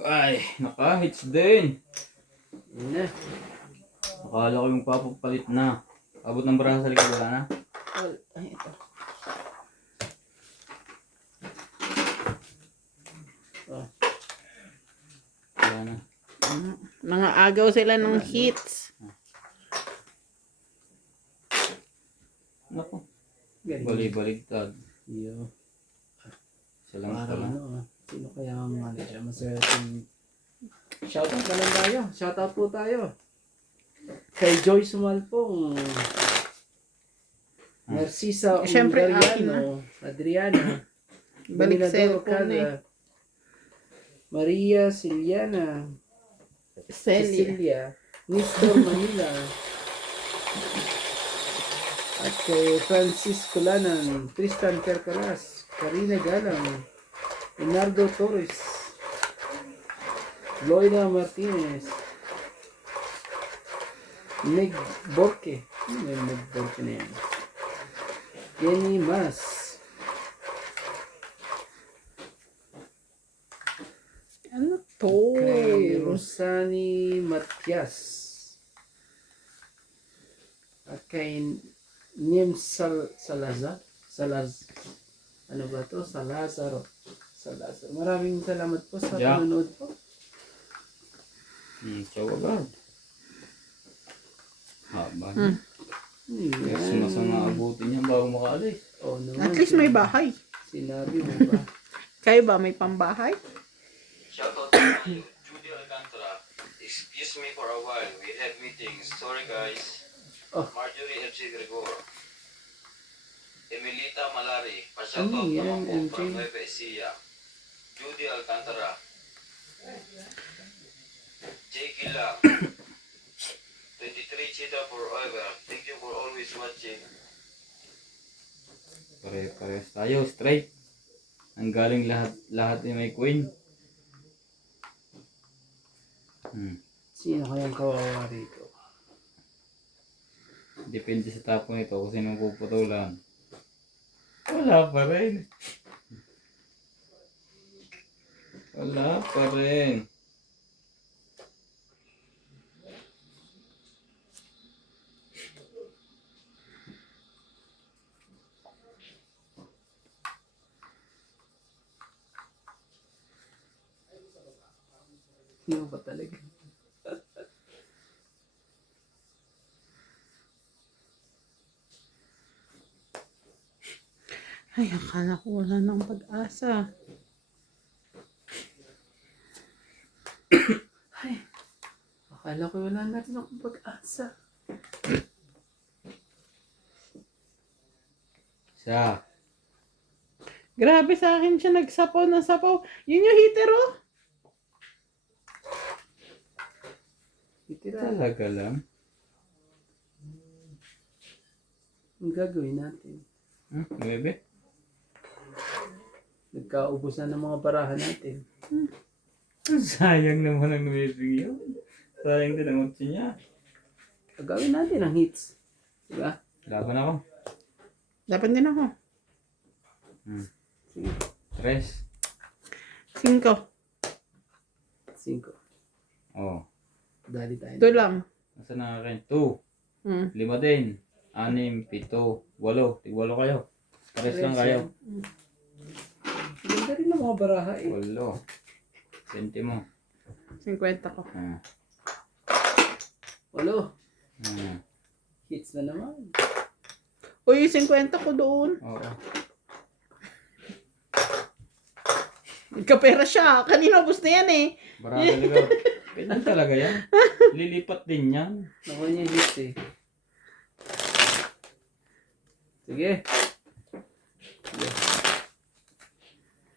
Ay, naka-hits din. Yun na. Akala ko yung papapalit na. Abot ng braso sa likod, wala na. Ay, ito. Oh. Wala na. Mga agaw sila ng hits. Naku, Galing. bali-baligtad. Iyo. Isa lang Parang pala. sino kaya ang ano siya? Maswerte. Shoutout na lang tayo. Shoutout po tayo. Kay Joy Sumalpong. Narcisa Siyempre, Ungariano. Adriana. Balik Dominador cellphone Ocada, Maria Ciliana. Cecilia. Nistor Manila. At kay Francis Colanan, Tristan Percalas, Karina Galang, Leonardo Torres, Loida Martinez, Meg Borque, ano yung Meg Borque na yan? Jenny Mas, Ano to? kay Rosani Matias, at kay Nim Salazar, ano ba to? Salazar. Maraming salamat po sa Yeah. panonood po. Ciao agad. Haba. Kaya Yan. sumasama abutin niya bago makaalis. Oh, naman, At least may bahay. Sinabi mo ba? Kayo ba may pambahay? Shoutout to Judy Alcantara. Excuse me for a while. We had meetings. Sorry guys. Oh. Marjorie FC Gregor. Emilita Malari. Ano Pa-shoutout yan, naman po MJ? from Nueva Ecija. Judy Alcantara. Jay Gila. 23 Cheetah forever. Thank you for always watching. Pare-pares tayo. Straight. Ang galing lahat ni may queen. Sino kayang kawawa rito? Depende sa tapo nito kung sinong puputulan. Wala pa rin. Wala pa rin. Sino ba talaga? Ay, akala ko wala nang pag-asa. Ay, akala ko wala na rin akong pag-asa. Siya. Grabe sa akin siya nagsapaw ng sapaw. Yun yung heater oh. Itira. Talaga lang. Ang gagawin natin? Bebe? Nagkaubos na ng mga barahan natin. Sayang naman ang numibig yun. Sayang din ang utsi niya. Gagawin natin ang hits. Diba? Laban ako. Dapat din ako. Sige. 3. 5. 5. Oh. Dali tayo. Ito lang. Nasa na akin? 2. 5 din. 6, 7, 8. Tig-8 kayo. Pares lang kayo. Ganda rin ang mga baraha eh. 8. 20 mo. 50 ko. Walo. Ah. Hits na naman. Uy, 50 ko doon. Oo. Nagkapera siya. Kanina ubos na yan eh. Barang talaga. Ganyan talaga yan. Lilipat din yan. Nakuha niya yung hits eh. Sige. Sige.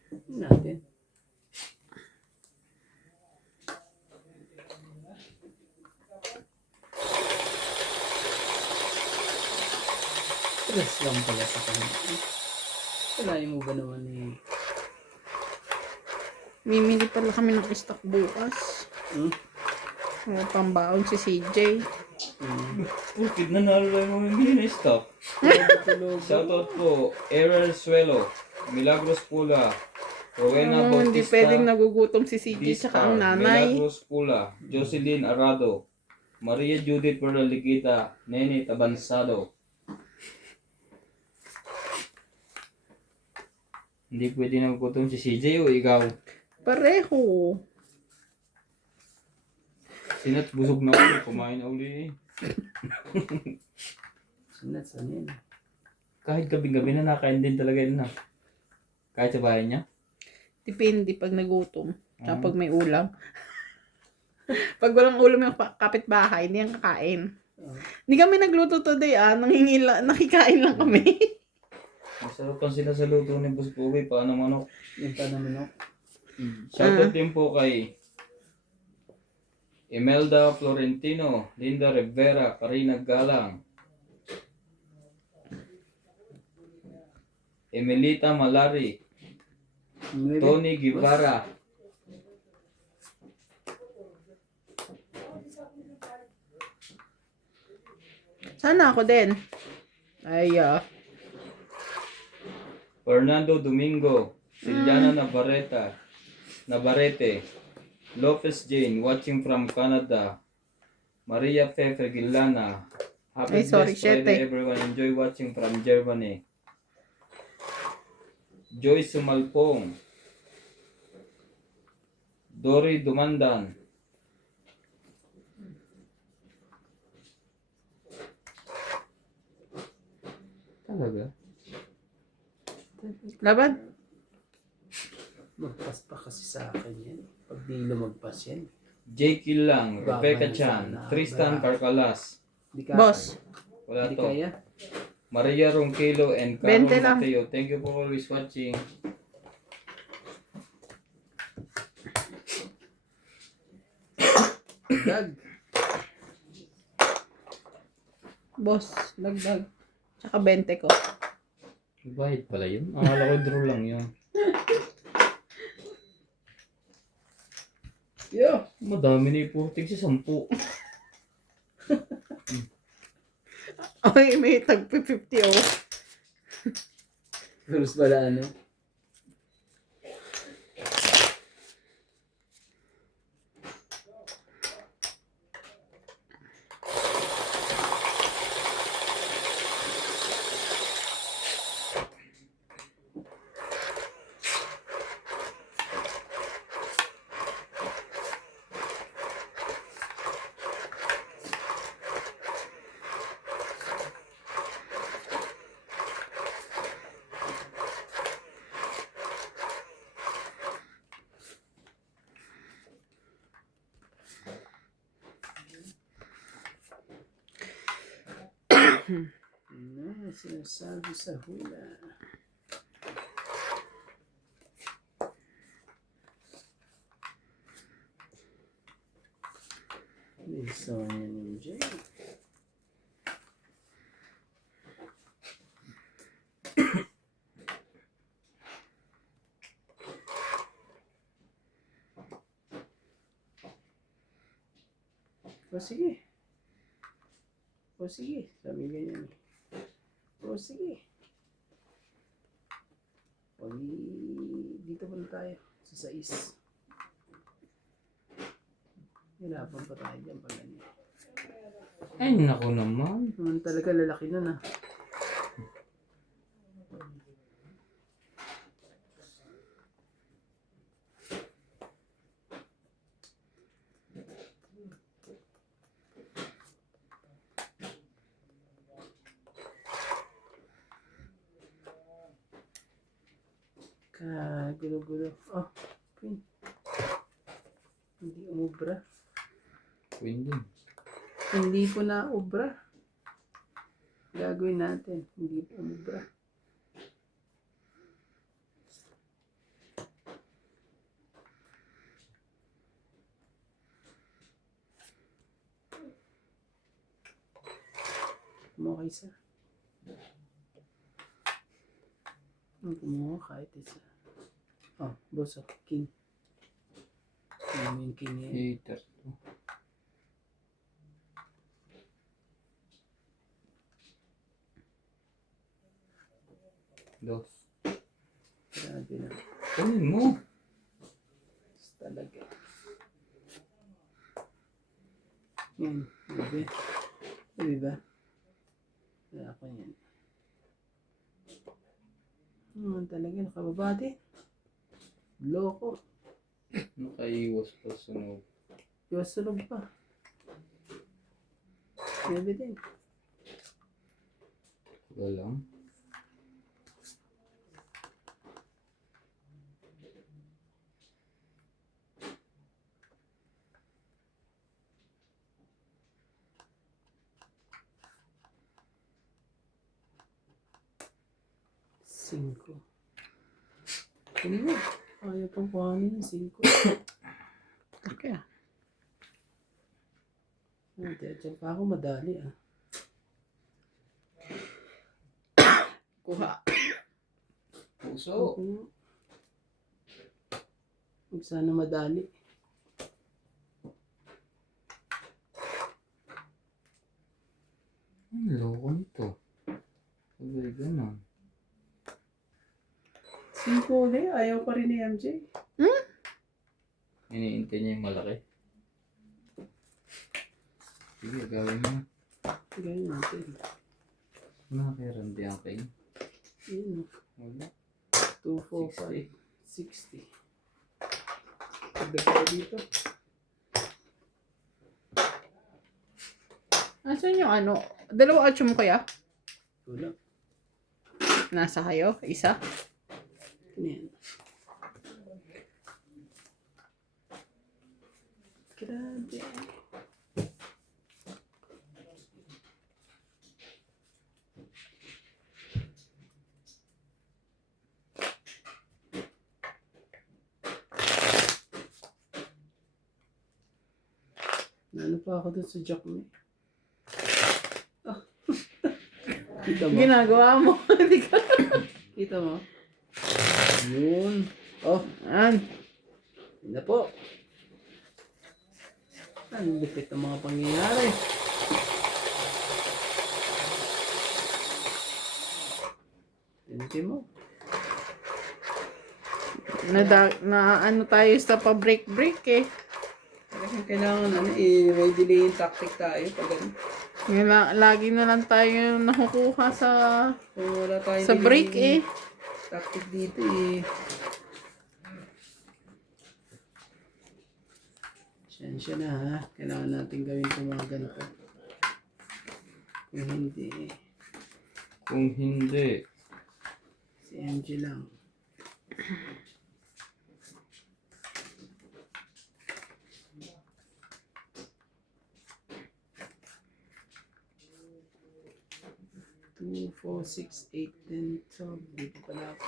Tingnan natin. Stress lang pala sa kanila. Kalahin mo ba naman eh? Mimili pala kami ng stock bukas. Mga pambaon si CJ. Pukid na nalala mo hindi na stop. Shoutout po. Errol Suelo. Milagros Pula. Rowena Oh, hindi Bautista, pwedeng nagugutom si CJ tsaka ang nanay. Milagros Pula, Jocelyn Arado, Maria Judith Perdaligita, Nene Tabansado. Hindi pwede nagugutom si CJ o ikaw. Pareho. Sinat busog na uli, kumain na uli eh. Sinat, ano yun? Kahit gabi-gabi na nakain din talaga yun na. Kahit sa bahay niya. Depende pag nagutom. Tsaka pag may ulam. Pag walang ulam yung kapitbahay, hindi yan kakain. Hindi kami nagluto today nakikain lang kami. Masarap ang sila sa luto ni Boss Pogi. Paano manok? Yung panamino. Shoutout din po kay Imelda Florentino, Linda Rivera, Karina Galang, Emelita Malari, Tony Guevara, Sana ako din. Ay, Fernando Domingo, Siliana Navarrete, Lopez Jane, watching from Canada, Maria Fe Fergilana, happy Ay, sorry, blessed Friday shit, everyone, enjoy watching from Germany, Joy Sumalpong, Dory Dumandan, talaga? laban. Magpas pa kasi sa akin yan. Pag di lumagpas yan. Jake Lang, Rebecca Babay Chan, sana. Tristan Carcalas, Di ka, Boss. wala Di to, kaya. Maria Ronquillo and Carol 20 lang. Mateo. Thank you for always watching. Dag. Boss, lagdag. Tsaka 20 ko. Bahid pala yun. Akala ko draw lang yun. Yo. Madami na iputik si 10. Ay, may tag 50 oh. Girls pala ano. Ano sinasabi sa hula? Gusto niya yung dyan. O sige. O sige. Sabi ganyan. O sige. O dito pa tayo. Sa 6. Hirapan pa tayo dyan pag ganyan. Ay, naku naman. Naman talaga lalaki nun ah. Gulo-gulo. Oh, Queen. Hindi umubra. Queen din. Hindi po na ubra. Gagawin natin. Hindi po umubra. Kumuha isa. Kumuha kahit isa. Oh, boss of king. Ano yung king yan? Hater to. Dos. Grabe na. Kunin mo. Talaga. Yan. Bebe. Bebe ba? Wala ako yan. Talaga. Nakababa din. Loko. Nakaiwas pa sunog. Iwas sunog pa. Bebe din. Walang. Cinco. Ano mo? Ayaw pang kuhanin yung 5. Okay. Diyan pa ako madali ah. Kuha. Puso. Huwag sana madali. Ang loko nito. Sabay ganun. 5 ulit. Ayaw pa rin ni MJ. Iniintay niya yung malaki. Sige, gawin mo. Gawin natin. Nakakirandi ang kain. Yun. Wala. 2, 4, 5, 60. Pagdagdag dito. Asan yung ano? Dalawa atyo mo kaya? Wala. Nasa kayo? Isa? Ano yan? Grabe. Nano pa ako dun sa joke mo. Ah. Kita mo? Ginagawa mo. Hindi ka. Kita mo? Yun. Oh, An. yun na po. Ang lupit ng mga pangyayari. Tiniti mo. Na ano tayo sa pa-break eh. Kailangan may delay yung tactic tayo pag ano. Lagi na lang tayo nakukuha sa Kung wala tayong sa break delay eh. tactic dito eh. Siyensya na ha. Kailangan natin gawin itong mga ganito. Kung hindi, Kung hindi, si MJ lang. Two, 4, 6, 8, 10, 12. Dito pala ako.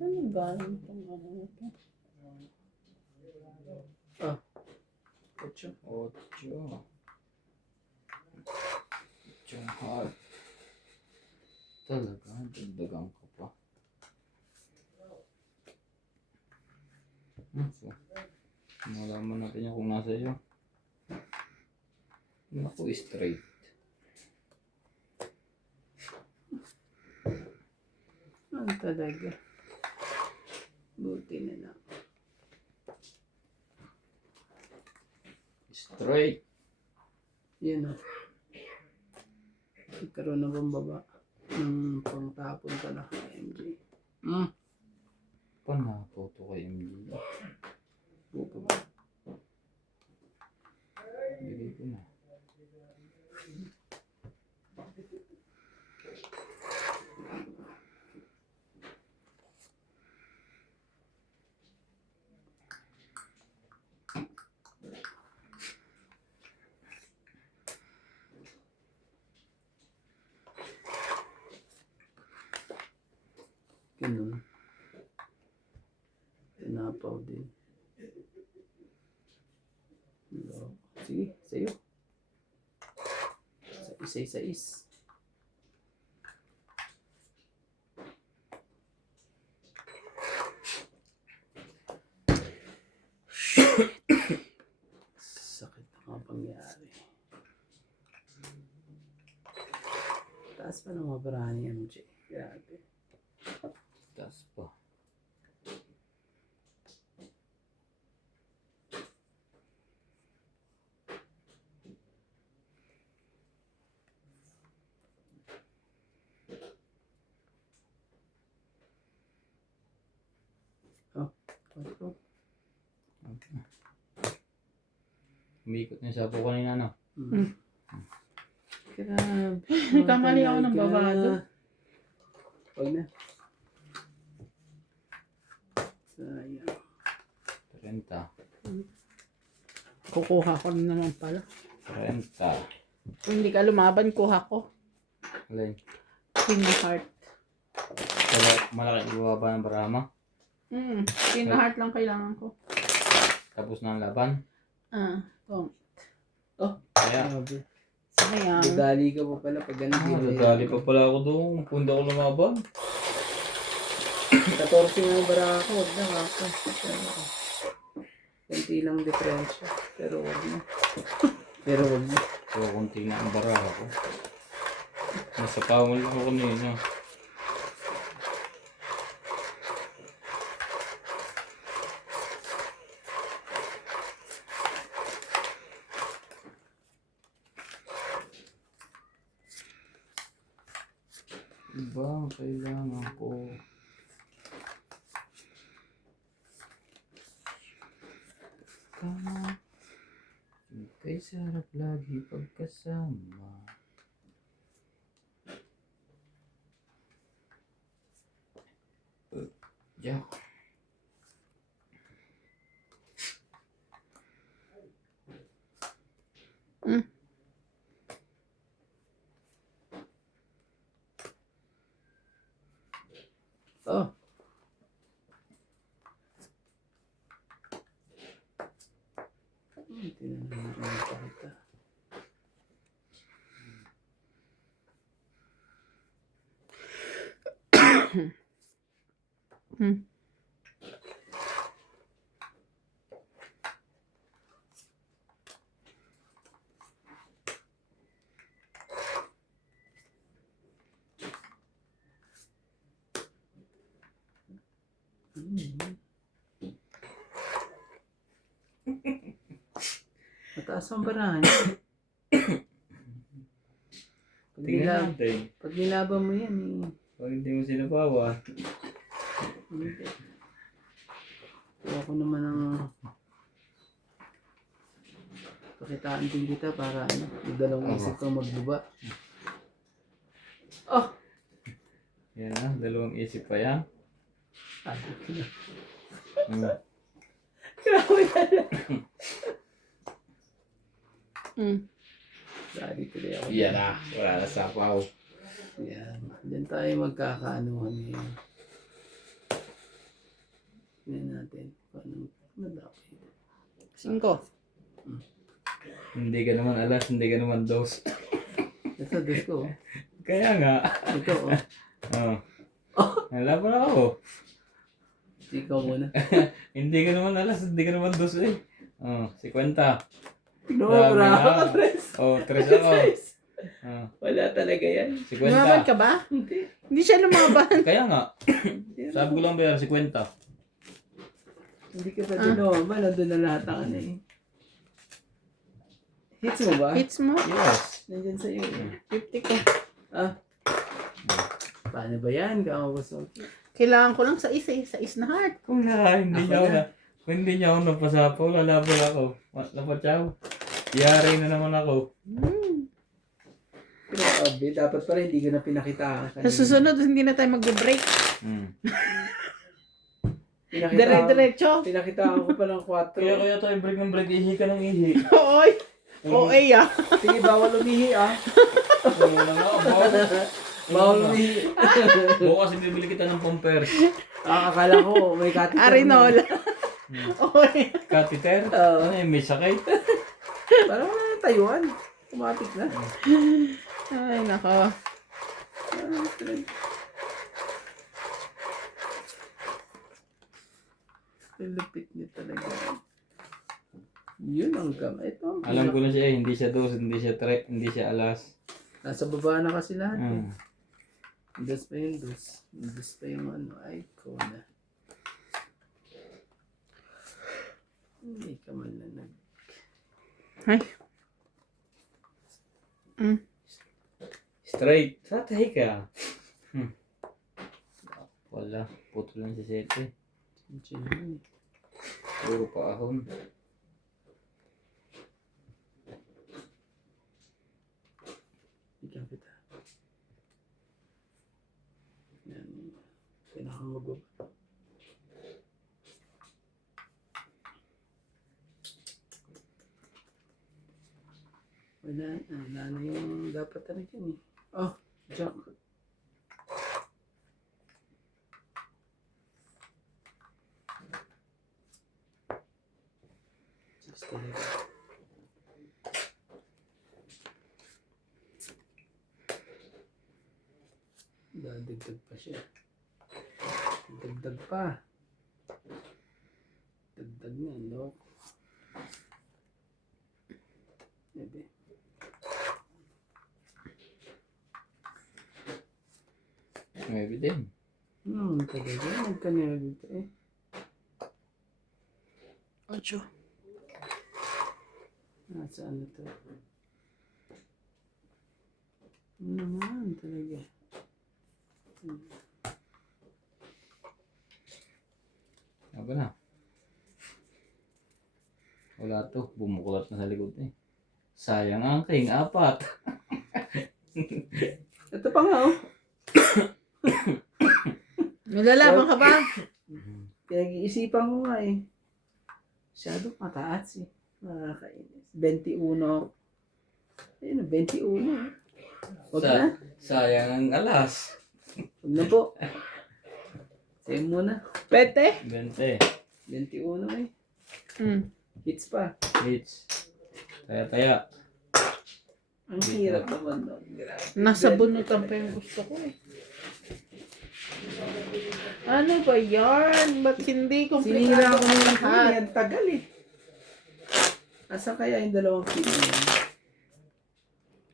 Ano galing itong ano ito? Ah. 8. 8. 8 heart. Talaga, dagdagan ka pa. So, malaman natin yung kung nasa iyo. Naku, straight. Ang talaga. Buti na lang. Straight. Yan o. Nagkaroon na bang baba ng pangtapon pala kay MJ. Panapo to kay MG. Buka ba? Bigay ko na. Ganun. Tinapaw din. Sige, sa'yo. Sa isa-is. Sakit na mga pangyari. Taas pa ng mga barahan ni MJ. Grabe. 4. Umikot na yung sapo kanina, no? Grabe. Nagkamali ako ng babado. Huwag na. Sayang. 30. Kukuha ko na naman pala. 30. Kung hindi ka lumaban, kuha ko. Alin? Queen of Heart. Malaki ibaba ng Barama. Queen of Heart lang kailangan ko. Tapos na ang laban. Ito. Kaya, Grabe. Sayang. Dadali ka pa pala pag ganun. nadali pa pala ako doon. Punda ko lumaban. 14 nga yung bara ako. Huwag na ako. Kunti lang diferensya. Pero huwag na. Pero huwag na. So, kunti na ang bara ako. Nasa pawal ako kanina. Iba ang kailangan ko. Kama. Kay sarap lagi pagkasama. Jack. Oh. Hindi na naman nakakita. Mataas ang barahan. Tingnan natin. Pag nilaban mo yan, Pag hindi mo sinabawan. hindi. Ako naman ang pakitaan din kita para ano, may dalawang isip kang magbuba. Oh! Yan na, dalawang isip pa yan. Grabe talaga. Dali tuloy ako. Yan na, wala na sapaw. Yan. Diyan tayo magkakaanuhan ngayon. Tingnan natin. Paano dapat? 5. Hindi ka naman alas, hindi ka naman dos. Ito, dos ko. Kaya nga. Ito, oh. Wala pa na ako. Ikaw muna. Hindi ka naman alas, hindi ka naman dos eh. 50. No, Dami bravo na. ka, Tres. Tres ako. Wala talaga yan. 50. Lumaban ka ba? Hindi siya lumaban. Kaya nga. Sabi ko lang ba yan, 50. Hindi ka pa dinoba. Nandun na lahat ang ano eh. Hits mo ba? Hits mo? Yes. Nandyan sa'yo eh. 50 ko. Paano ba yan? Kaawasok. Kailangan ko lang sa isa eh. Sa is na heart. Kung hindi Ako niya ako na. kung hindi niya ako napasapaw, lalaban ako. Napatsaw. Yari na naman ako. Grabe. Dapat pala hindi ko na pinakitaan Sa susunod, hindi na tayo mag-break. Dire-diretso. Pinakitaan ko pa ng 4. Kaya tayo break ng break, ihi ka ng ihi. Oy! OA ah. Sige, bawal umihi ah. Wala nga, Bawal umihi. bukas bibili kita ng pampers. Akala ko may catheter. Arinola. Oy. Catheter? Oo. Ano yung may sakit? Parang tayuan. Automatic na. Ay, nako. Lupit niya talaga. Yun ang kamay. Ito ang Alam ko na siya, hindi siya dos, hindi siya tre, hindi siya alas. nasa baba na kasi lahat eh. Dos pa yung dos. Dos pa yung ano. Ay, ko na. Hindi ka man na nag... Ay. Straight. Tatay ka. Wala. Puto lang si Sete. Chin-chin. Puro paahon. Bigyan kita. Yan. Pinakamagwag. Wala na yung dapat na yun eh. Oh, jump. Just talaga. Dadagdag pa siya. Dagdag pa. Dagdag na, no? Ebe. Maybe din. Talaga. Nagkanila dito eh. 8. Saan na to? Naman talaga. Aba na. Wala to. Bumukulat na sa likod eh. Sayang ang king 4. Ito pa nga oh. Nilalaban ka ba? Pinag-iisipan ko nga eh. Masyado mataas eh. Nakakainis. 21. Ayun, 21 eh. Huwag na. Sayang ang alas. Huwag na po. Sa'yo muna. 20? 20. 21 eh. Hits pa. Hits. Taya-taya. Ang hirap naman doon. Grabe. Nasa bunutan pa yung gusto ko eh. Ano ba yan? Ba't hindi Sinira komplikado ko ang ng lahat? huli. Ang tagal eh. Asa kaya yung dalawang queen na yan?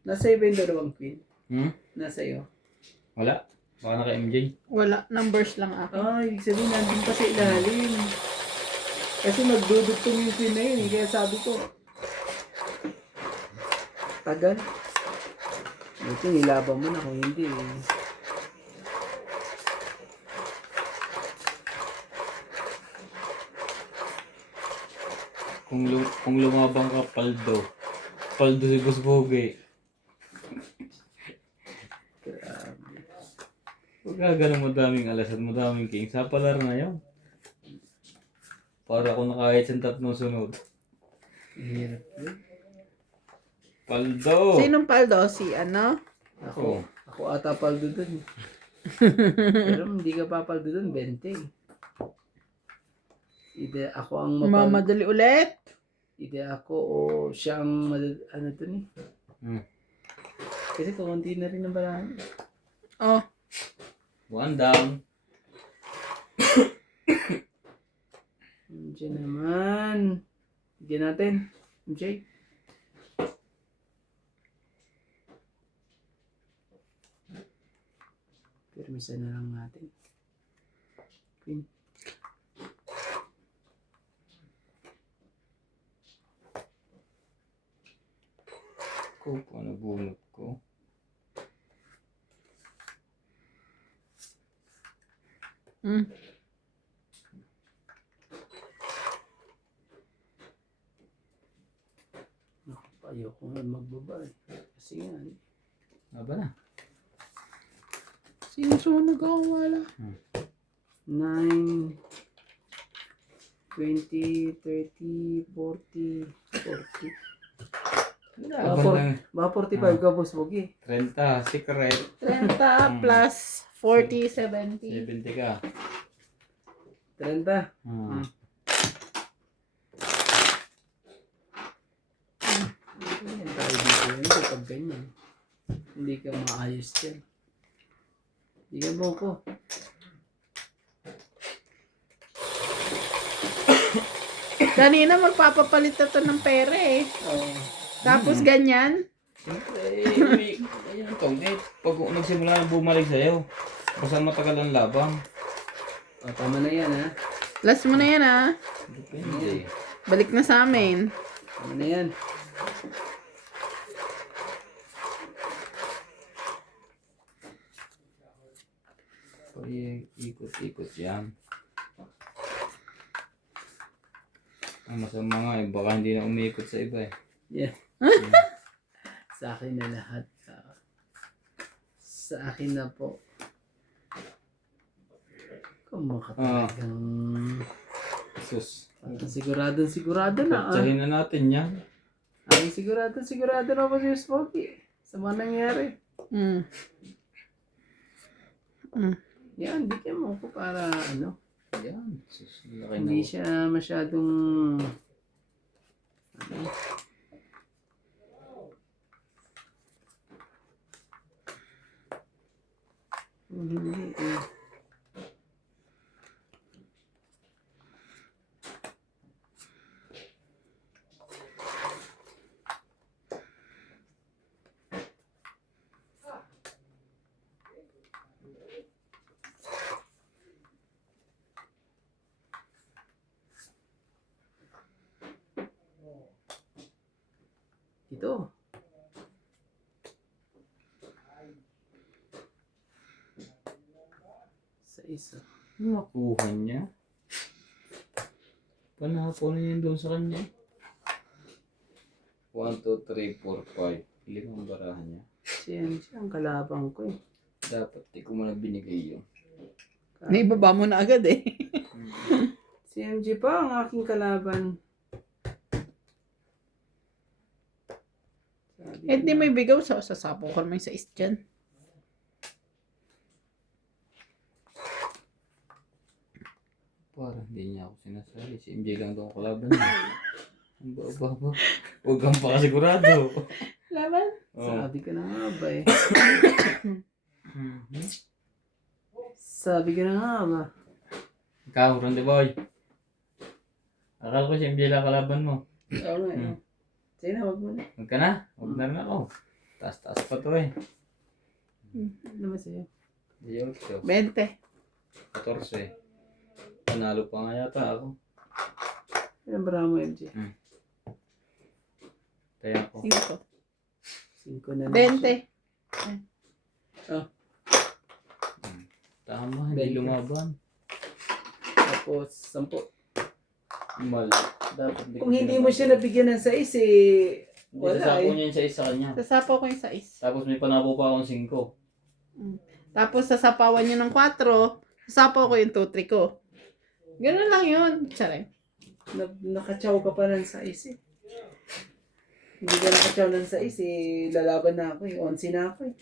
Nasa iyo ba yung dalawang queen? Nasa iyo. Wala. Baka naka-MJ. Wala, numbers lang ako. Ibig sabihin nandun pa sa ilalim. Kasi magdudugtong yung queen na yun eh. Kaya sabi ko, tagal. Ito, nilaban mo na kung hindi eh. Kung lumabang ka, paldo. Paldo si Boss Bogey. Huwag ka ganun madaming alas at madaming king. Sa palar na yun. Para ako nakahit sa 3 sunod. Hirap yun. Paldo! Sinong paldo? Si ano? Ako. Ako ata paldo dun. Pero hindi ka papaldo dun, 20. Ide ako ang Mamadali ulit? Ide ako o siya ang ano dun eh. Kasi kukunti na rin ang balahan. Oh. 1 down. Diyan naman. Bigyan natin. MJ. Permisa na lang natin. Queen. Ko, ano bunot ko? Ayoko nga magbaba eh. Kasi nga eh. Aba na. Sino sunog ako wala? 9, 20, 30, 40, 40. Baka 45 ka, Boss Bogi. 30, secret. 30 plus 40, 70. 70 ka. 30. Yan tayo dito yun kapag ganyan. Hindi ka maayos dyan. Bigyan mo ko. Kanina magpapapalit na to ng pera eh. Tapos ganyan. Siyempre, ayun ito. Pag nagsimula na bumalik sa'yo, basta matagal ang labang. Tama na yan ha. Last mo na yan ah. Depende. Balik na sa amin. Tama na yan. Ikot-ikot yan. Masama nga eh. Baka hindi na umikot sa iba eh. Yeah. Sa akin na lahat. Sa akin na po. Kung makatalagang... Sus. Sigurado na. Patsahin na natin yan. Ay, sigurado na po si Smokey. Sa mga nangyari. Yan, bigyan mo ko para ano. Yan. Sus. Laki na. Hindi siya masyadong... Ano, hindi eh. Ito. Sa isa. Nakuha niya. Panahaponin yun doon sa kanya. 1, 2, 3, 4, 5. Limang barahan niya. Siya ang kalabang ko eh. Dapat di ko muna binigay yun. Naibaba mo na agad eh. Si MG pa ang aking kalaban. Eh, di may bigaw sa sasapo ko naman sa is dyan. Parang hindi niya ako sinasali. Si MJ lang daw ang kalaban niya. Ang baba. Huwag kang pakasigurado. Laban? Sabi ko na nga ba eh. Mhm. Sabi ko na nga ba. Ikaw, Ronde Boy. Akala ko si MJ lang kalaban mo. Oo nga eh. Sige na, wag mo na. Huwag ka na. Huwag na rin ako. Taas-taas pa to eh. Ano ba sa'yo? 18, 20. 14. Panalo pa nga yata ako. Ilan bara mo, MG? Kaya ako. 5. 5 na lang 20. siya. Tama, hindi lumaban. Tapos 10. Mali. Dapat Kung hindi mo siya nabigyan ng 6 eh, wala Sasapo eh. niya yung sa isa kanya. Sasapaw ko yung 6. Tapos may panabo pa akong 5. Tapos sasapawan nyo ng 4. Sasapaw ko yung 2-3 ko. Ganun lang yun. Tsare. Nakachaw ka pa ng 6 eh. Hindi ka nakachaw ng 6 eh, lalaban na ako eh. 11 na ako eh.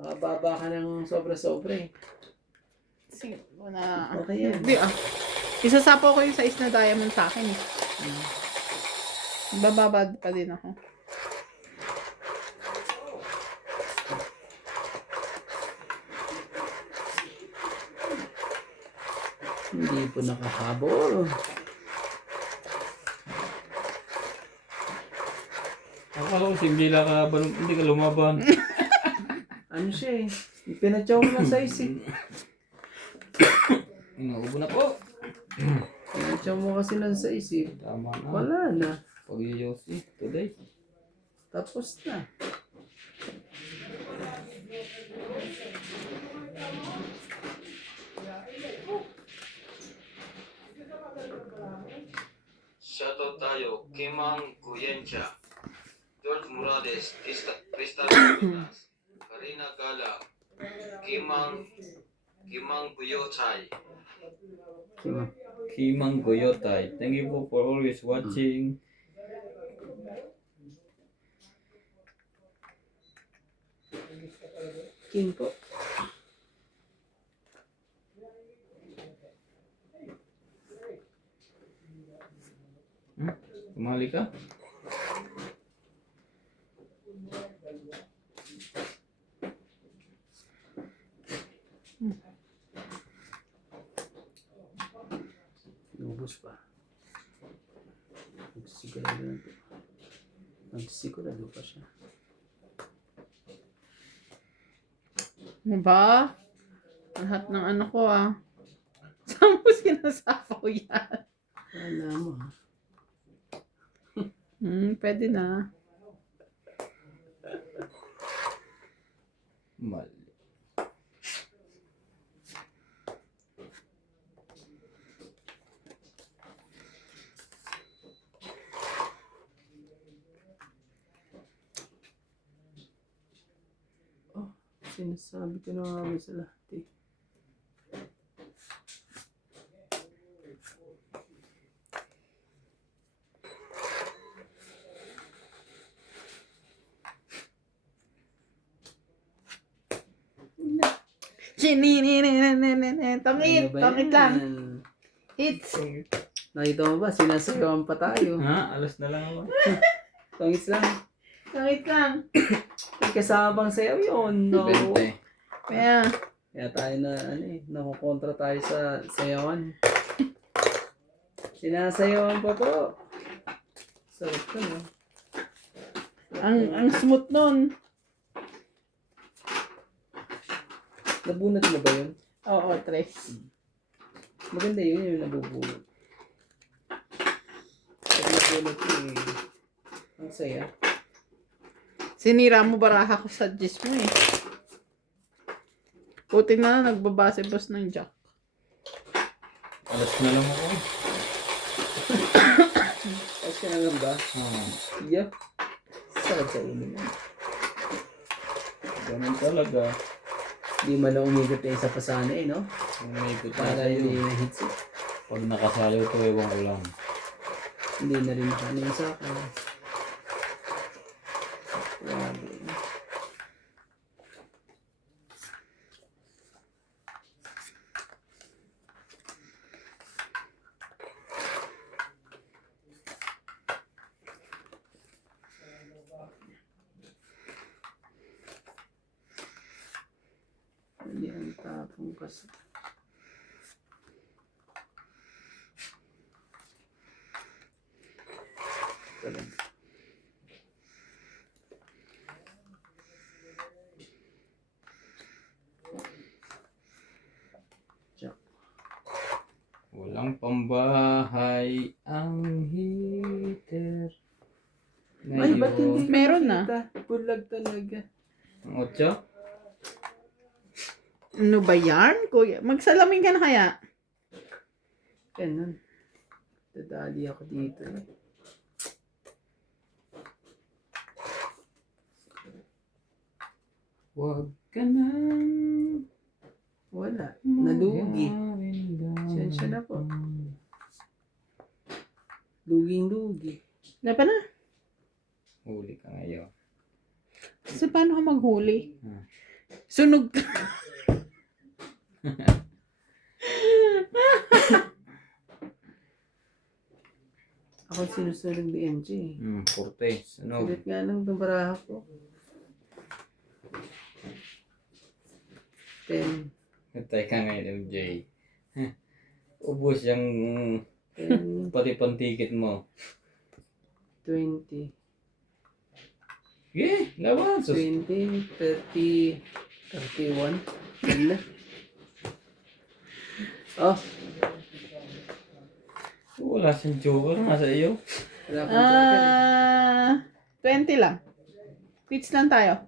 Makababa ka ng sobra-sobra eh. Sige, na. Okay yan. Hindi isasapaw ko yung 6 na diamond sa akin eh. Bababad pa din ako. Hindi po nakahabol. Akala ko si MJ lang kalaban. Hindi ka lumaban. Ano siya eh. Pinachaw mo ng 6 eh. Inuubo na po. Pinachaw mo kasi ng 6 eh. Tama na. Wala na. Pag-yosi today. Tapos na. Shoutout tayo, Kimang Kuyencha, George Morales, Crystal Pinas, Karina Gala, Kimang Buyochay. Kima. Kimang Goyotay. Thank you po for always watching. King po. Sumali ka? Lubos pa. Nagsisigurado na po. Nagsisigurado pa siya. Ano ba? Lahat ng ano ko ah. Saan mo sinasapaw yan? Wala mo ha. Pwede na. Mali. Sinasabi ko na nga ba sa lahat eh. Tangit, Ano ba tangit yan? lang. Hits. Nakita mo ba? Sinasayawan pa tayo. Ha? Alas na lang ako. Tangis lang. Tangit lang. May kasama bang sayaw yun? No. 20. Kaya, Kaya tayo na, nakukontra tayo sa sayawan. Sinasayawan pa bro. Sarap ka no? ang smooth nun. Nabunot mo ba yun? Oo, tres. Maganda yun yung nabubunot. Pag nabunot yun ang saya. Sinira mo baraha ko sa gis mo eh. Puti na nagbabase-bas ng jack. Alas na lang ako. Tapos ka na lang ba? Yeah. Sarap sa ilo. Ganun talaga. Di man lang umikot yung isa pa sana eh, no? May ikot na Para sa'yo. hindi na hits eh. Pag nakasalo ito, ewan ko lang. Hindi na rin nakanin sa akin. Grabe. Hindi ang tapong kasi. Talaga. Jack. Walang pambahay ang heater. Ay, ba't hindi ka Meron na. nakita? Bulag talaga. Ang 8? Ano ba yan, kuya? Magsalamin ka na kaya? Ganun. Dadali ako dito eh. Wag ka nang Wala. Nalugi. Sensya na po. Luging-lugi. Dapat na. Huli ka ngayon. So, paano ka maghuli? Hmm. Sunog ka. Ako sinusunod ni MJ. 40. Ano? Sulit nga lang itong baraha ko. 10. Natay ka ngayon, MJ. Ubus yung 10. pati pantikit mo. 20. Yeah, laban. 20. 30. 31. Yan na. Oh. Wala siyang joker nga sa iyo. Wala akong joker. 20 lang. Hits lang tayo.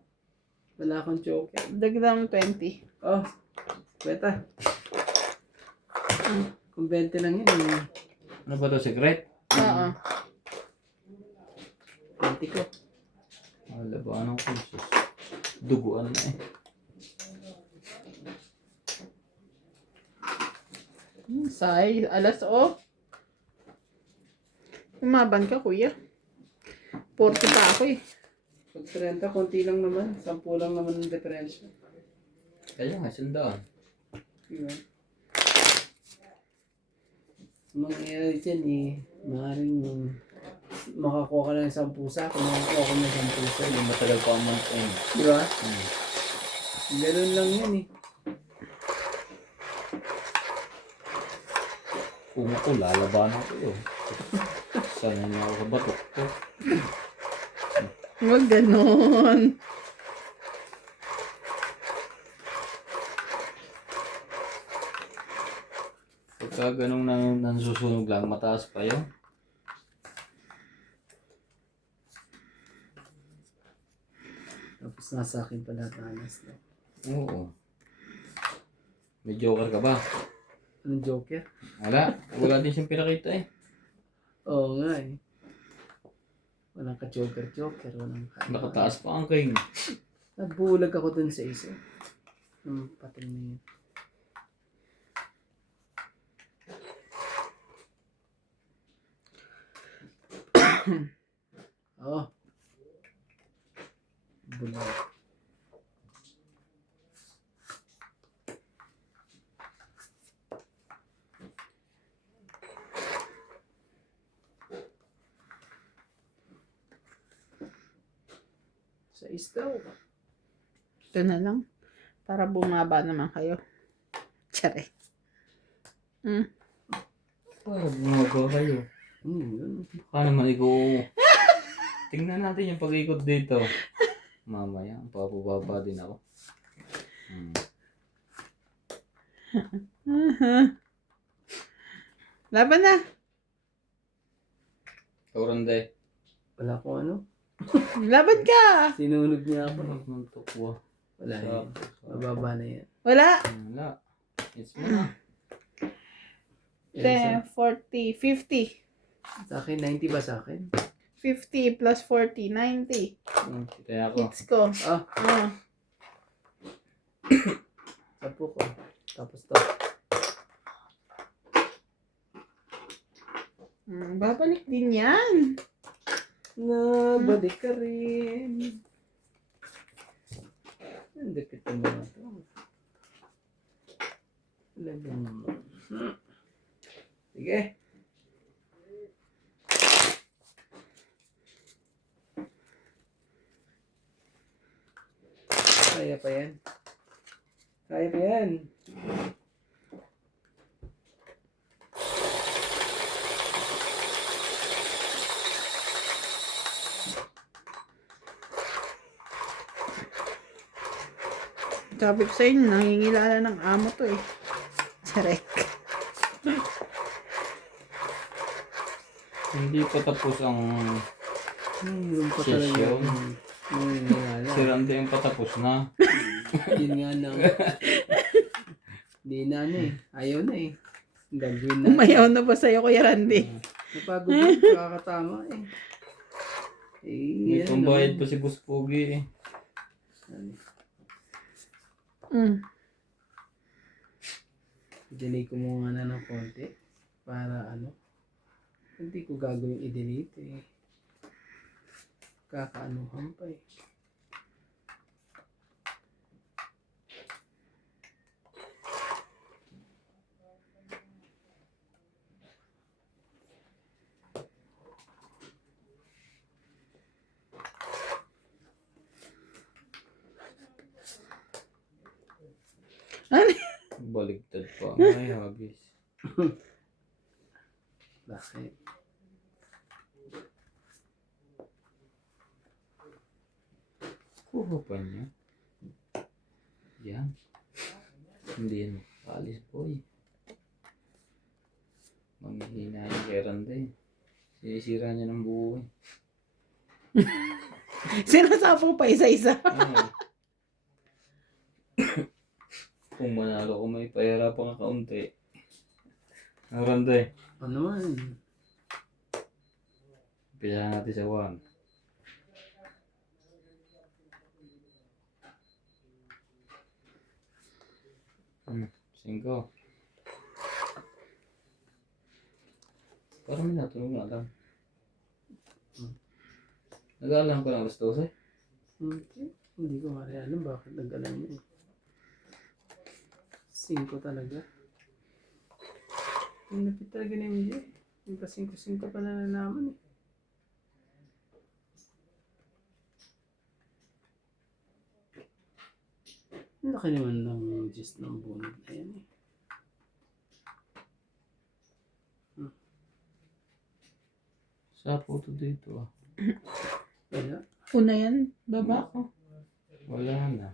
Wala akong joker. Dagdag mo 20. Oh. Beta. Kung 20 lang yun. Ano ba to, secret? Oo. 20 ko. Wala ba anong kursus? Duguan na eh. Say, alas o. Umaban ka, kuya. 40 pa ako eh. Pag 30, konti lang naman. 10 lang naman ang diferensya. Kaya nga, sandaan. Diba? Ang mangyayari dyan eh, maaaring makakuha ka ng 10 sa akin, makakuha ko ng 10 sa Hindi matagal pa ang month end. Diba? Hmm. Ganun lang yan eh. Kung ako, lalabanan ko yun. Sanay na ako sa batok ko. Huwag ganon. Pagka ganong nansusunog lang, mataas pa yun. Tapos nasa akin pala tanas na. Oo. May joker ka ba? Anong joker? Wala. Wala din siyang pinakita eh. Oo nga eh. Walang ka-joker-joker. Walang ka... Nakataas pa ang king. Nabulag ako dun sa isa. Patay na yun. Oh. Bulag. Sa istaw. Ito na lang. Para bumaba naman kayo. Tsare. Para bumaba kayo. Yun. Baka naman ikaw. Tingnan natin yung pag-ikot dito. Mamaya, papababa din ako. Laban na. Kaurande. Wala ko ano. Laban ka. Sinunod niya ako. Ano ng tukwa? Wala yan. Mababa na yan. Wala. Wala. It's mo na. 10, 40, 50. Sa akin, 90 ba sa akin? 50 plus 40, 90. Kaya ako. Hits ko. Ah, Ah. 10 ko. Tapos to. Babalik din yan. Balik ka rin. Ang dikit ang mga to. Talagang naman. Sige. Kaya pa yan. Kaya pa yan. Sabi ko sa inyo, nangingilala ng amo to eh. Sarek. Hindi pa tapos ang Yung pa talaga. session. Si Yun Rande yung patapos na. nga lang. Hindi na ano eh. Ayaw na eh. Gagawin na. Umayaw na ba sa'yo, Kuya Randy? Napagod yun. Kakatama eh. May Yan, pambayad no? pa si Boss Pogi eh. I-delay ko muna na ng konti. Para ano. Hindi ko gagawin i-delete eh. Kakaanuhan pa eh. Ano? Baligtad pa. May hagis. Bakit? Kuha pa niya. Yan. Hindi yan makalis boy. Manghihina yung kay Rande. Sinisira niya ng buhay. Sinasapo pa isa-isa. Kung manalo ko may pahirapan ka kaunti. Ang Rande. Ano man? Pila natin sa 1. Singko. Parang may natunog na lang. Nag-aalam ka ng alas 12? Hindi ko alam bakit nag-alam yun. 5 talaga. Ang lapit talaga ni MJ. Yung pa 5-5 pa na nalaman eh. Ang laki naman ng gist ng bunod na yan eh. Sa photo dito ah. Wala. Una yan, baba ko. Wala na.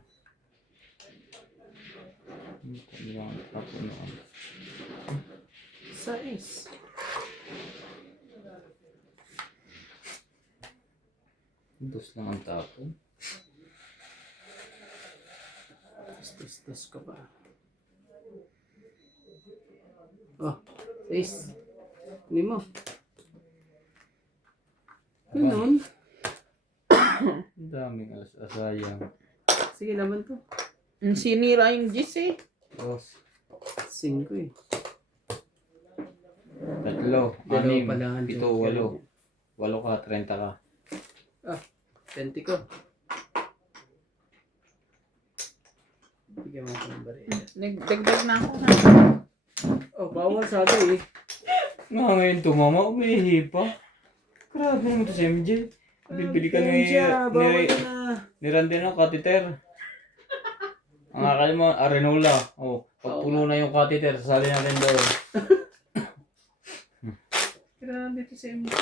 Hindi lang ako noon. Size. Dos lang ang tapon. Tos ka pa. Oh, size. Hindi mo. Ganun. Ang daming asayang. Sige naman to. Sinira yung Gis eh. 2, 5 eh. 3, Dalawa 6, pa lang ang 7, joker. 8. 8 ka, 30 ka. 20 ko. Bigyan mo ko ng barila. Nagdagdag na ako na. Oh, bawal sabi eh. Nga ngayon tumama, umihi pa. Grabe naman to si MJ. Bibili ka Bawal ka na. ni Randy ng catheter. Ang akala mo, Arenola. Oh, pagpuno na yung catheter, sasali natin doon. Grabe to si MJ.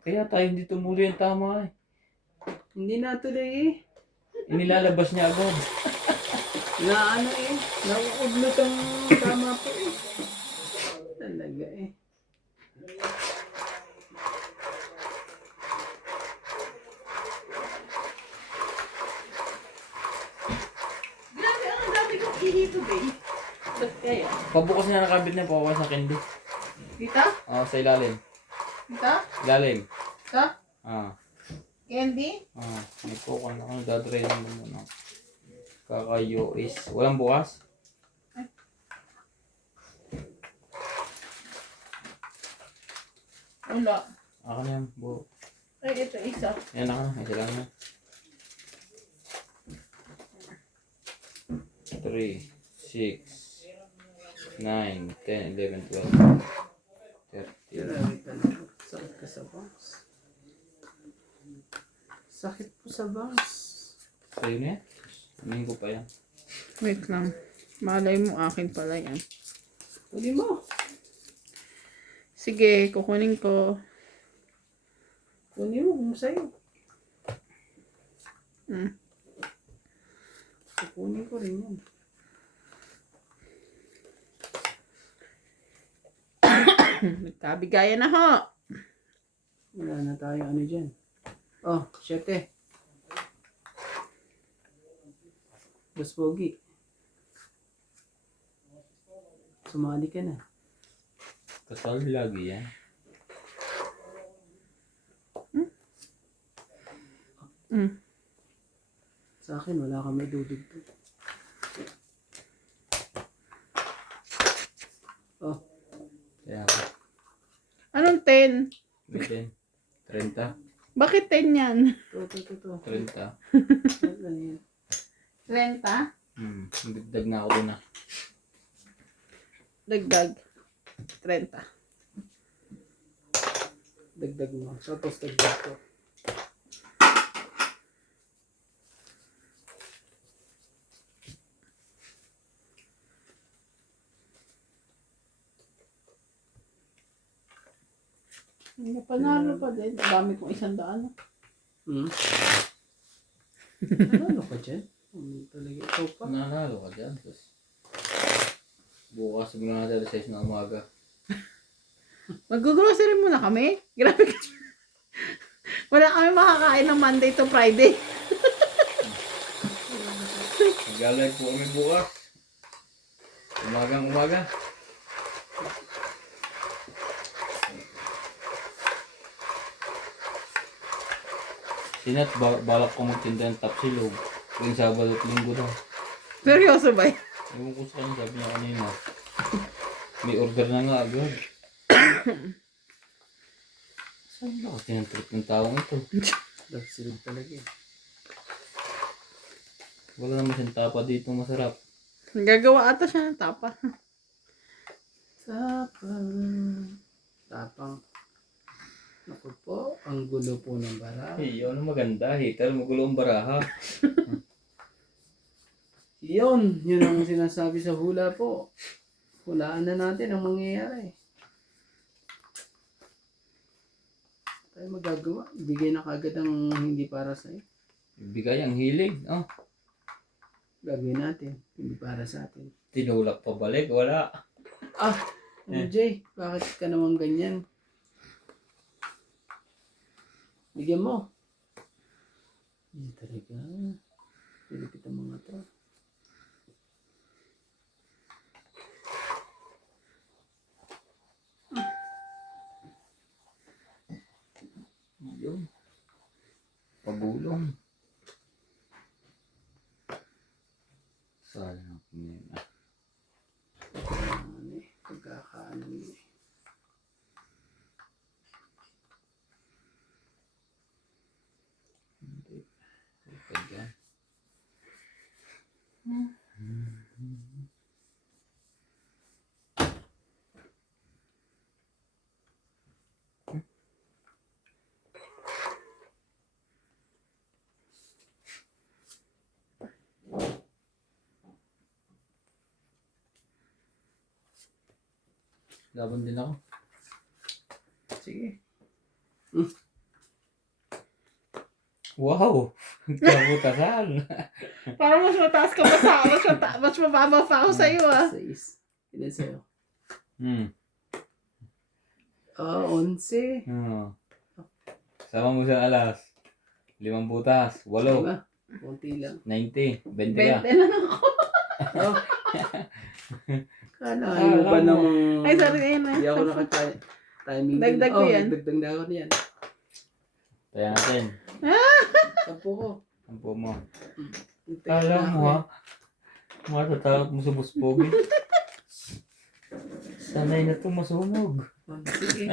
Kaya tayo hindi tumuli ang tama eh. Hindi natuloy eh. Inilalabas niya agad. Na ano eh. Nauublot ang tama po eh. Talaga eh. Grabe, ang dami kong ihito ba eh. Ba't kaya? Pabukas niya nakabit niya, pabukas sa candy. Dita? Sa ilalim. Dita? Ilalim. Dita? Candy? May kukuha na ako, nadadrain mo muna. Kakayo is, walang bukas? Wala. Ako na yung buo. Ay, ito isa. Yan ako na, isa lang na. 3, 6, 9, 10, 11, 12, 13. Grabe talaga. Sakit ka sa bangs. Sakit po sa bangs. Sa'yo na yan? Amin ko pa yan. Wait lang. Malay mo akin pala yan. Huli mo. Sige, kukunin ko. Huli mo kung sa'yo. Kukunin ko rin yan. Nagkabigayan na ho. Wala na tayo ano dyan. Oh, 7. Boss Pogi. Sumali ka na. Kasal lagi yan. Sa akin, wala kang may dudugtog. Oh, Kaya ako. Anong 10? May 10. 30. Bakit 10 yan? to. 30. Ano yan? 30? Dagdag na ako dun ah. Dagdag. 30. Dagdag mo. Tapos dagdag ko. Panalo pa din. Dami kong 100. Ano ka dyan? Talaga ikaw pa. Nanalo ka dyan. Tapos, bukas muna natin alas 6 na umaga. Mag-grocery muna kami. Grabe ka. Wala kami makakain ng Monday to Friday. Mag-live po kami bukas. Umagang umaga. Sinat, balak ko magtinda ng tapsilog. Kung Sabado at Linggo daw. Seryoso ba? Ewan ko sa kanya, sabi niya kanina. May order na nga agad. Saan ba kasi ng trip ng taong ito? Dagsilog talaga eh. Wala naman siyang tapa dito masarap. Gagawa ata siya ng tapa. Tapang. Naku po, ang gulo po ng baraha. Yun ang maganda. Hater, magulo ang baraha. Yun ang sinasabi sa hula po. Hulaan na natin ang mangyayari. Tayo magagawa. Ibigay na kagad ang hindi para sa'yo. Ibigay ang hilig. Oh, Gagawin natin. Hindi para sa atin. tinulak pa balik. Wala. MJ, bakit ka naman ganyan? Bigyan mo. Hindi talaga. Pilipit ang mga to. Yun. Sayang ako ngayon. Ano eh, pagkakaano eh. Hindi. Ipad yan. Laban din ako. Sige. Wow! Kabutasan! Parang mas mataas ka pa sa akin. Mas mababa pa ako sa'yo ah. 6. Ilan sa'yo? Hmm. 11. Sama mo sa alas. 5 butas. 8. Diba? Kunti lang. 90. 20 20 ka. lang ako. Oh. Kala ayaw ba namang... Ay, sorry ngayon na. Hindi ako naka-timing. Dagdag ko yan. Dagdag na ako niyan. Kaya natin. Sampo ko. Ang po mo. Hintayin Alam na mo ako ha. Matatakot mo sa buspogi. Sanay na to masunog. Sige.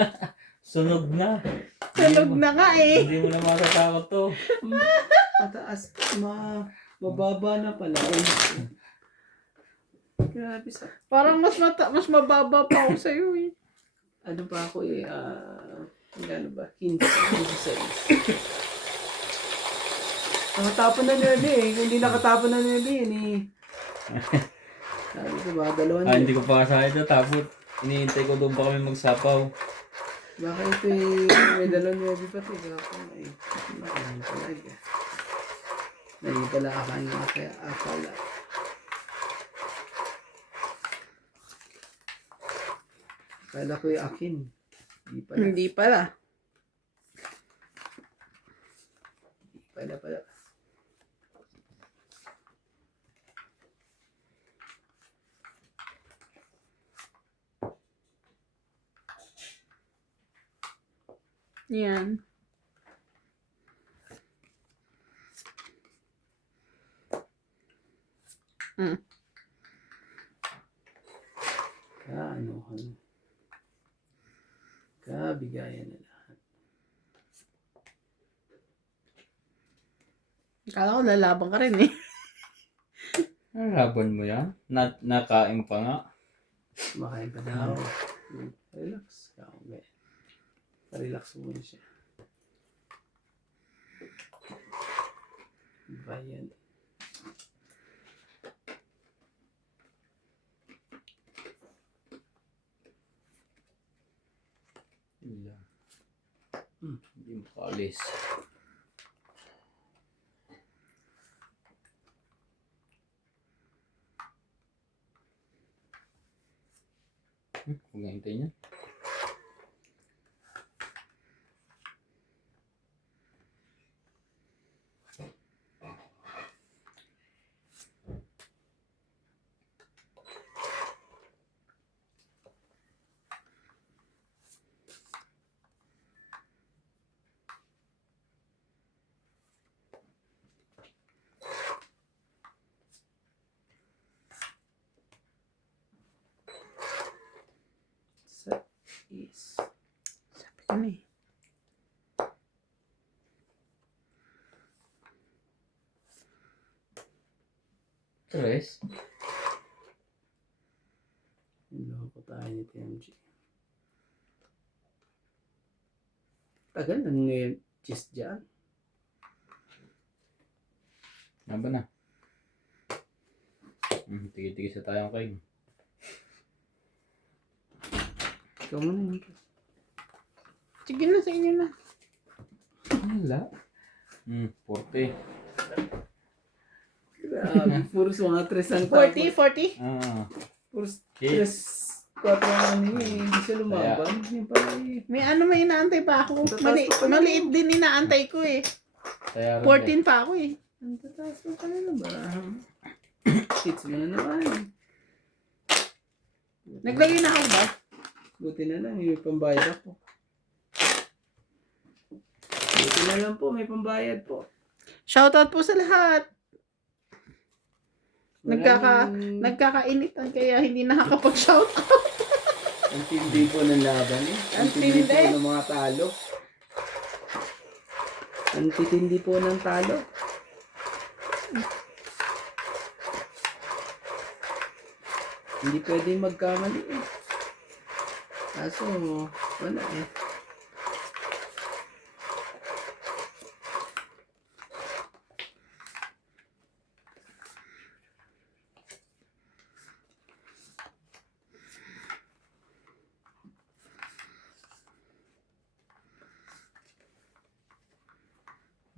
Sunog na. Sunog na nga eh. Hindi mo na matatakot to. Mataas. Mababa na pala. Grabe sa... Parang mas mababa pa ako sa'yo eh. Ano pa ako eh, ano ba? 15. 16. Nakatapon na nila eh. Kung hindi nakatapon na nila yun eh. Sabi ko ba, dalawa na. Hindi ko pa kasakit na tapos iniintay ko doon pa kami magsapaw. Baka ito eh, may dalawang nila pa ito. Baka eh. Ano talaga. Naging pala akala. Akala ko yung akin. Hindi pala. Hindi pala. Pala. Yan. Kabigayan na lahat. Kala ko lalaban ka rin eh. Laban mo yan? Nakain pa nga. Makain pa daw. Relax. Okay. Relax muna siya. Bayan. Hindi makaalis. Huwag nga hintayin niya. Is. Sabi ko na eh. Tres. Niloko tayo ni TMG. Tagal nang cheese dyan. Ano ba na? Tigil-tigil sa tayong kain. Ikaw muna yun. Sige na, sa inyo na. Wala. 40. Grabe, puros mga tres ang tapos. 40? Puros Okay. tres, 4 ang ano eh. Hindi siya lumaban. Yung pala eh. May inaantay pa ako. Maliit din inaantay ko eh. 14 pa ako eh. Ang tataas mo pala na ba? Hits mo na naman. Naglagay na ako ba? Buti na lang, may pambayad ako. Buti na lang po, may pambayad po. Shoutout po sa lahat. Nagkakainitan kaya hindi nakakapag-shout out. Ang tindi po ng laban eh. Ang tindi po ng mga talo. Ang titindi po ng talo. Hindi pwedeng magkamali eh. Kaso, wala eh.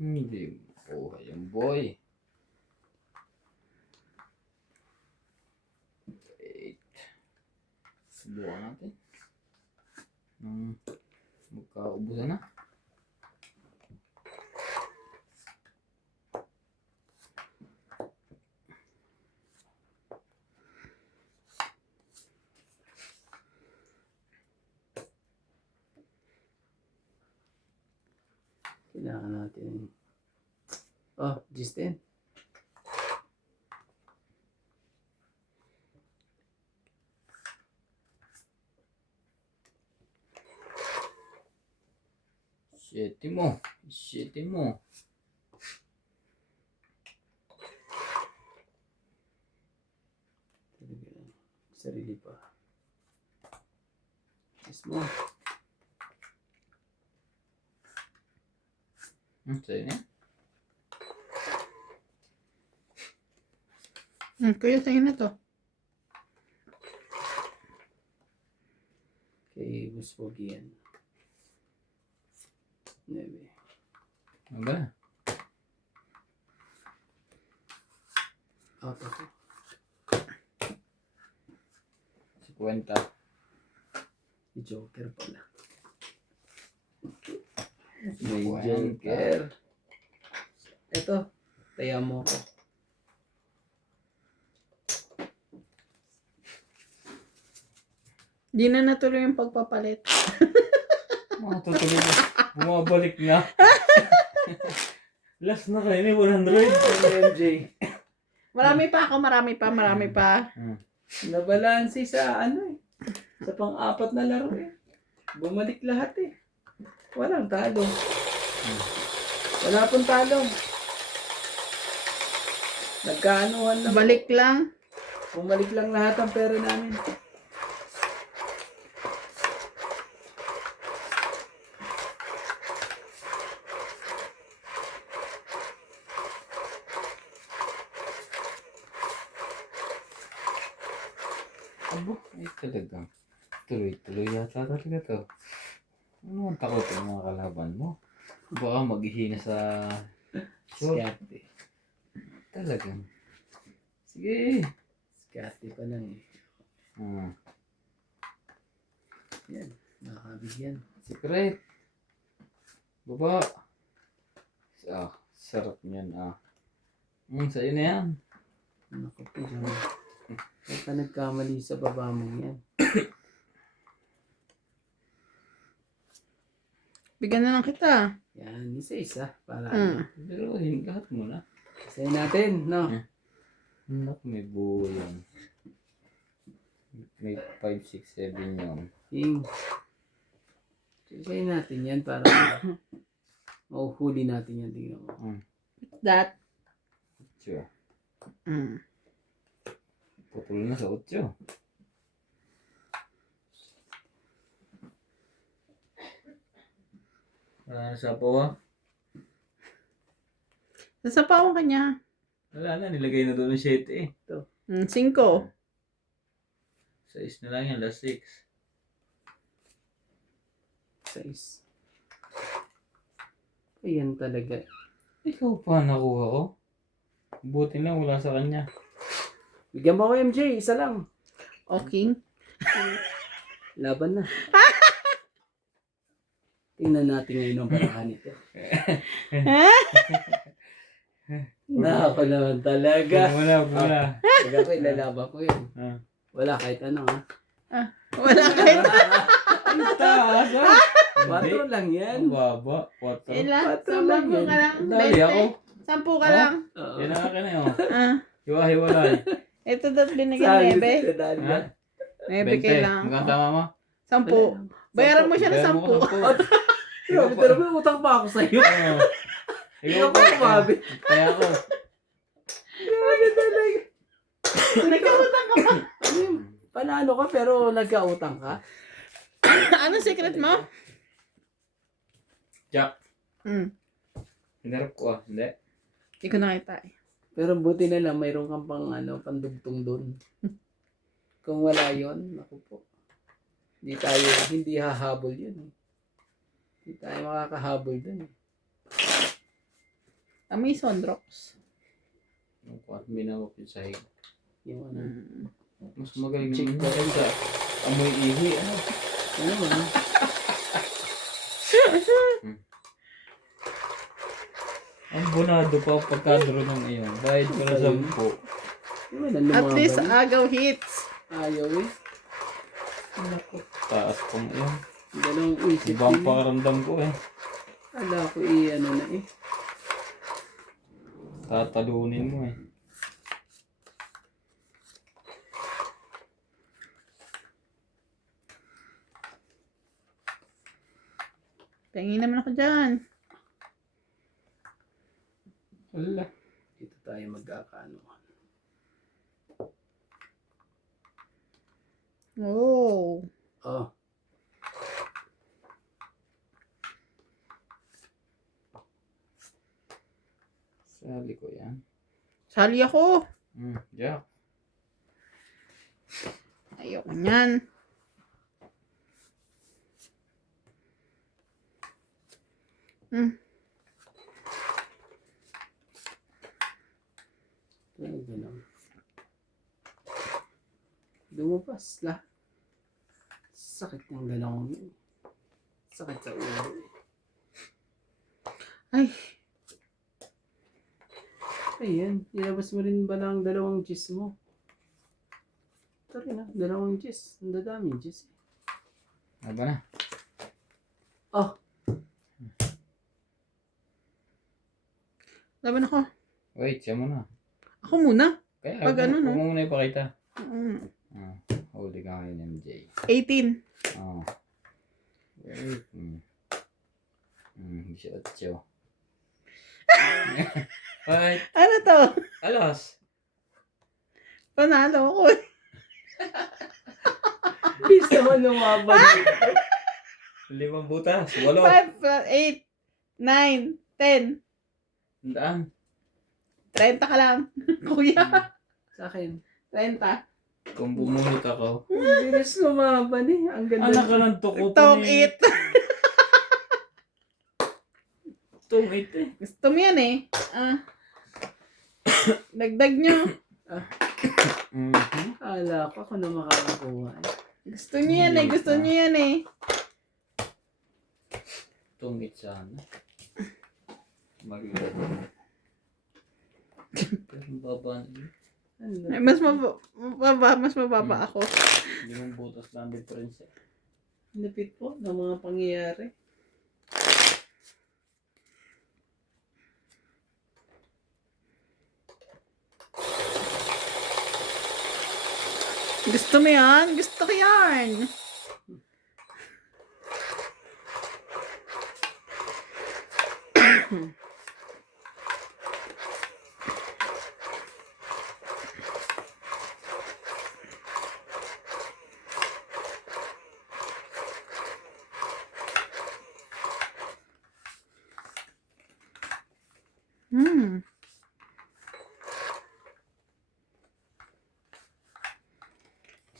Hindi po yung boy. Wait. Subukan natin. Magkaubusan na. Kailangan natin. Oh, Justin. Siyete mo. Siyete mo. Sarili pa. Yes mo. Sa'yo na. Kuya, sa'yo na to. Kay Busbog yan. Nebe. Ano ba? Out ako. 50. Joker pala. May 50. Joker. Ito. Taya mo ko. Di na natuloy yung pagpapalit. Mga tutuloy na. Bumabalik na. Last na kayo ni 100. MJ. Marami pa. Nabalansi sa ano eh. Sa pang-apat na laro eh. Bumalik lahat eh. Walang talo. Wala pong talo. Nagkaanuhan lang. Balik lang. Bumalik lang lahat ang pera namin. Abo, ay talaga. Tuloy-tuloy yata talaga to. Ano ang takot ng mga kalaban mo? Baka maghihina sa shot. Skate. Talagang. Sige. Skate pa lang eh. Yan. Nakakabigyan. Secret. Baba. Sarap niyan sa'yo na yan. Naku po. Huwag ka nagkamali sa baba mo yan. Bigyan na lang kita. Yan. Isa-isa. Para Pero lahat muna. isayin natin. No? Naku, may buo yan. May 5, 6, 7 yun. King. Isayin natin yan para mauhuli natin yan. Tingnan mo. That. Sure. Putol na sa 8. Wala na sa pawa. Nasapawan ka niya. Wala na, nilagay na doon ng 7 eh. 5. 6 na lang yan, last 6. 6. Ayan talaga. Ikaw pa nakuha ko. Buti lang wala sa kanya. Bigyan mo ko MJ. Isa lang. Okay. Laban na. Tingnan natin ngayon ang barahan nito. Ako naman talaga. Wala. Pag ako ilalaban ko yun. Wala kahit ano ha. Wala kayo. Ay taas ha. 4 lang yan. Ang baba. 4. Ilan? 4 lang 10 yan. ka lang. Dali ako. 10 ka lang. Oo. Yan ang akin na yun. Hiwa-hiwalay. Ito daw binigyan Sabi nebe. sa dali Ha? yan. Nebe 20. kailangan Magkano ko. tama mo? 10. Bayaran mo siya ng Bayaran mo ko 10. 10. Grabe, pero may utang pa ako sa'yo. Oo. Ikaw pa kumabi. Kaya ako. Grabe talaga. Nagkautang ka pa. Ano yun? Panalo ka pero nagkautang ka? Anong secret mo? Jack. Hmm. Hinarap ko Hindi. Hindi ko nakita eh. Pero buti na lang, mayroon kang pandugtong doon. Kung wala yon, naku po. Hindi hahabol yun. Hindi tayo makakahabol dun. Amazon drops. Yung kuwan, binawak yung sahig. Yung ano. Mas magaling Chick naman yun sa amoy ihi. Ano? Ano ba? Ang bonado pa pagkadro ng iyon. Bayad ko na 10. Ano ba, At least lumaban? agaw hits. Ayaw eh. Naku. Taas pang iyon. Dalawang isip Ibang din. pakaramdam ko eh. Ala ko ano na eh. Tatalunin mo eh. Tingin naman ako dyan. Wala. Dito tayo magkakaano. Oh. Oh. Sali ko yan. Sali ako. Jack. Ayoko niyan. Talaga lang. Lumabas lahat. Sakit ng dalawang yun. Sakit sa ulo. Ay. Ayan, ilabas mo rin ba ng dalawang gis mo? Ito rin dalawang gis. Ang dadaming gis. Ano ba na? Oh, Laban ako. Wait, siya muna. Ako muna. Kaya, Pag ano, no? huwag mo muna ipakita. Mm. Huli ka ngayon, MJ. 18. Wait. 18. Wait. Ano to? Alas. Panalo ako eh. bisa mo lumaban. 5 butas. 8. 5, 8, 9, 10. Daan. 30 ka lang. Kuya. Sa akin. 30. Kung bumunot ako. Ang bilis lumaban eh. Ang ganda. Anak ka ng tukutan Tong eh. 8. Tong 8 eh. Gusto mo yan eh. Dagdag nyo. Kala ko ako na makakakuha eh. Gusto nyo yan eh. Gusto nyo yan eh. Tong 8 sana. Maganda. Pero baba na yun. Ano? Mas mababa ako. 5 butas lang difference eh. Lapit po ng mga pangyayari. Gusto mo yan? Gusto ko yan.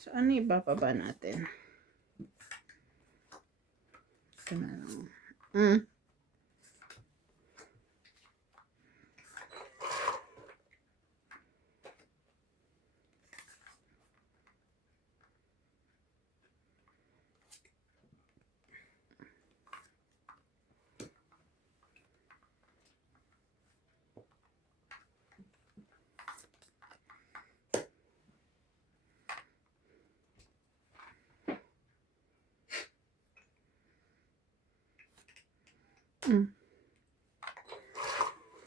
So, ano ibababa natin? Ito na lang.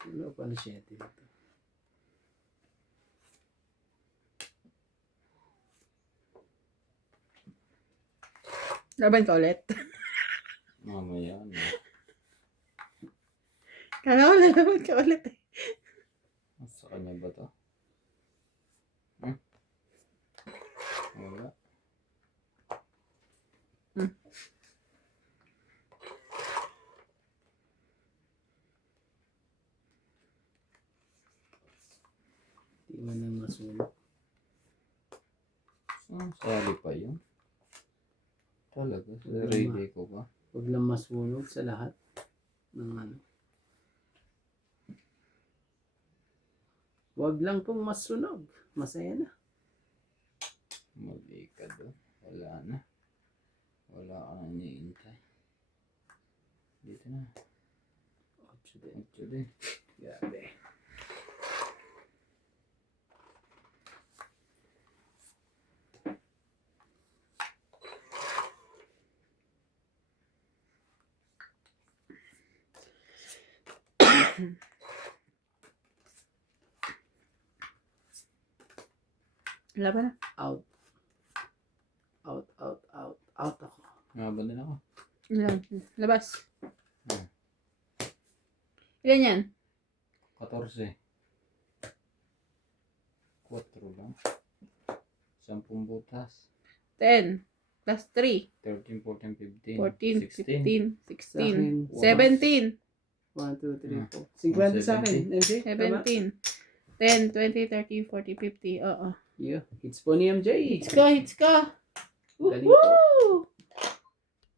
Ano pala siya dito? Laban ka ulit. Mamaya na. Kala ko lalaban ka ulit eh. Sa kanya ba to? Hmm? Wala. Di man na masunog. Sali pa yun. Talaga, sa relay ko ba? Huwag lang masunog sa lahat ng ano. Huwag lang pong masunog. Masaya na. Mali ka doon. Wala na. Wala ka na iniintay. Dito na. 8 din. 8 din. Grabe. Laban na. Out. Out, out, out. Out ako. Naban din ako. Labas. Hmm. Ilan yan? 14. 4 lang. 10 butas. 10. Plus 3. 13, 14, 15. 14, 15, 16, Sa 17. 1, 2, 3, 4. 50 sa akin. MJ? Tama? 17. 10, 20, 30, 40, 50. Oo. Yeah. It's po ni MJ. Hits ka, hits ka. Galing Woohoo!